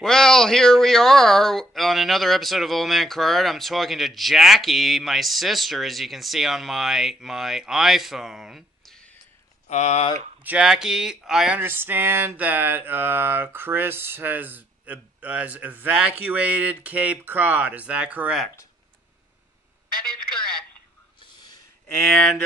Well, here we are on another episode of Old Man Card. I'm talking to Jackie, my sister, as you can see on my iPhone. Jackie, I understand that Chris has evacuated Cape Cod. Is that correct? That is correct. And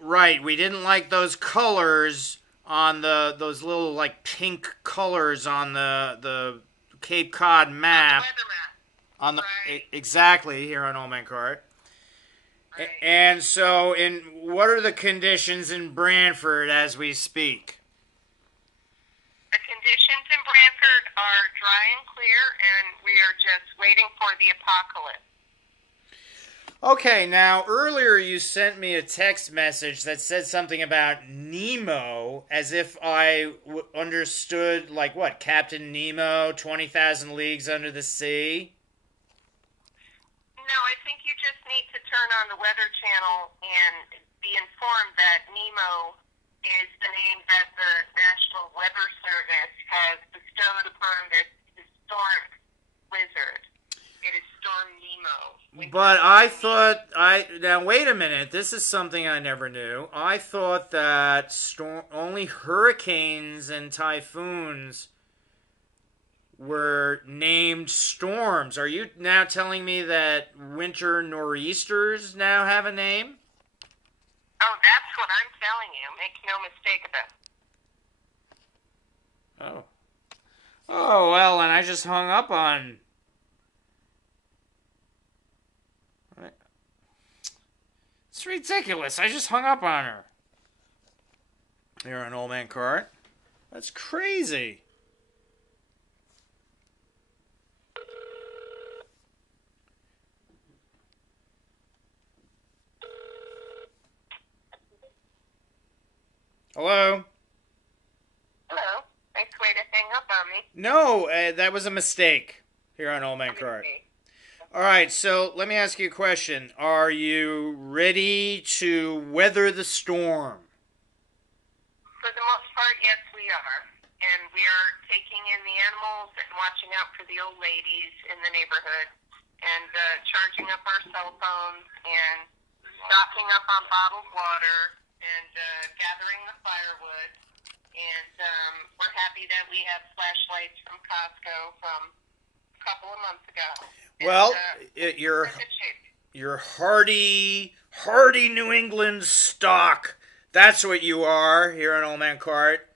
right, we didn't like those colors on those little like pink colors on the Cape Cod On the map. weather map. On the Right. exactly here on Old Man Cart. Right. And so, in what are the conditions in Brantford as we speak? The conditions in Brantford are dry and clear, and we are just waiting for the apocalypse. Okay, now earlier you sent me a text message that said something about Nemo, as if I understood, like what, Captain Nemo, 20,000 Leagues Under the Sea? No, I think you just need to turn on the Weather Channel and be informed that Nemo is the name that the National Weather Service has bestowed upon this historic blizzard. It is Storm Nemo. But I thought now wait a minute. This is something I never knew. I thought that only hurricanes and typhoons were named storms. Are you now telling me that winter nor'easters now have a name? Oh, that's what I'm telling you. Make no mistake about it. Oh. Oh well, and I just hung up on. It's ridiculous. I just hung up on her. You're an Old Man Cart. That's crazy. Hello? Hello. Nice way to hang up on me. No, that was a mistake here on Old Man Cart. All right, so let me ask you a question. Are you ready to weather the storm? For the most part, yes, we are. And we are taking in the animals and watching out for the old ladies in the neighborhood and charging up our cell phones and stocking up on bottled water and gathering the firewood. And we're happy that we have flashlights from Costco from a couple of months ago. Well, And, you're we're in good shape. you're hardy New England stock. That's what you are here on Old Man Cart.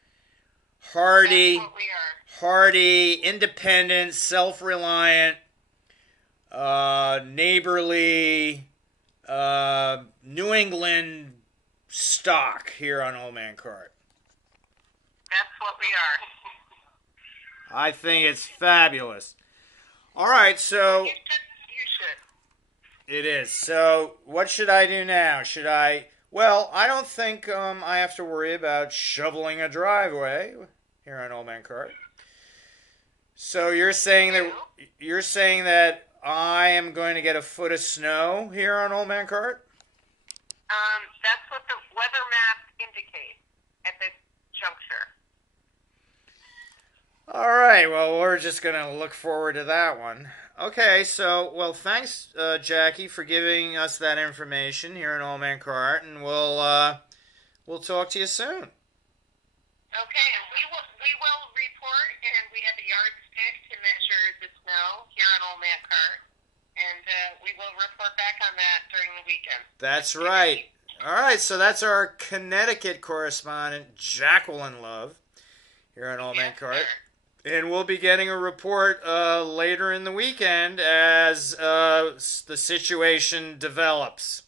Hardy, That's what we are. hardy, independent, self-reliant, neighborly, New England stock here on Old Man Cart. That's what we are. I think it's fabulous. All right, so You should. it is. So what should I do now? Should I? Well, I don't think I have to worry about shoveling a driveway here on Old Man Cart. So you're saying that I am going to get a foot of snow here on Old Man Cart? That's what the weather map indicates at this juncture. All right. Well, we're just going to look forward to that one. Okay. So, well, thanks, Jackie, for giving us that information here in Old Man Cart, and we'll talk to you soon. Okay, and we will report, and we have a yardstick to measure the snow here on Old Man Cart, and we will report back on that during the weekend. That's right. All right. So that's our Connecticut correspondent, Jacqueline Love, here on Old Man Yes, Cart. sir. And we'll be getting a report later in the weekend as the situation develops.